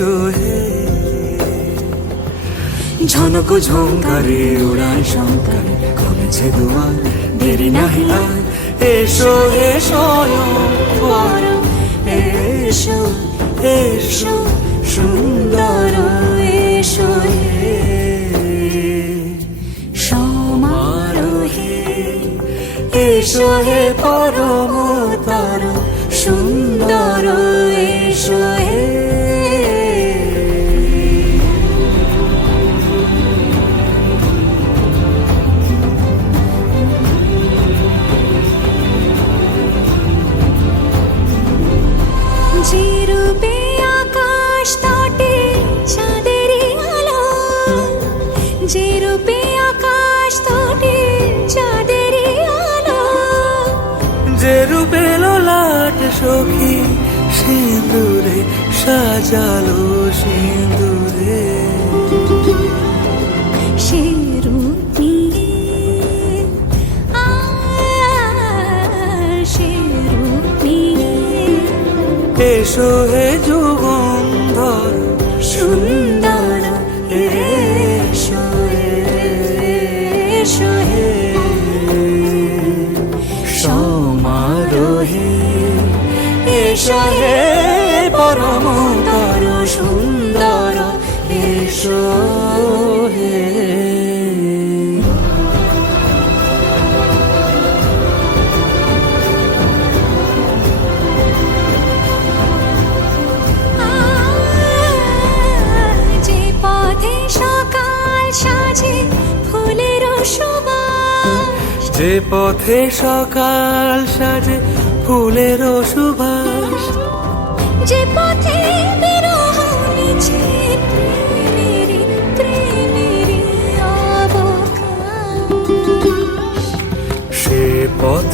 এসো হে ঝনক ঝঙ্কারে উড়ান শঙ্কারে খুলেছে দুয়ার দেরি নাহি আর এসো হে স্বয়ংবর এসো এসো সুন্দর এসো হে সমারোহে এসো হে পরমতর সুন্দর এসো হে যে রূপে আকাশ তটে চাঁদেরই আলো যে রূপে আকাশ তটে চাঁদেরই আলো যে রূপে ললাট সখী সিঁদুরে সাজালো সিঁদুরে সে রূপ নিয়ে সে রূপ নিয়ে এসো হে যুগন্ধর সুন্দর এসো এসো হে সমারোহে এসো হে পরমতর সুন্দর এসো হে যে পথে সকাল সাজে ফুলের সুবাস যে পথে বিরহ নিছে প্রেমেরই প্রেমেরই অবকাশ সে পথ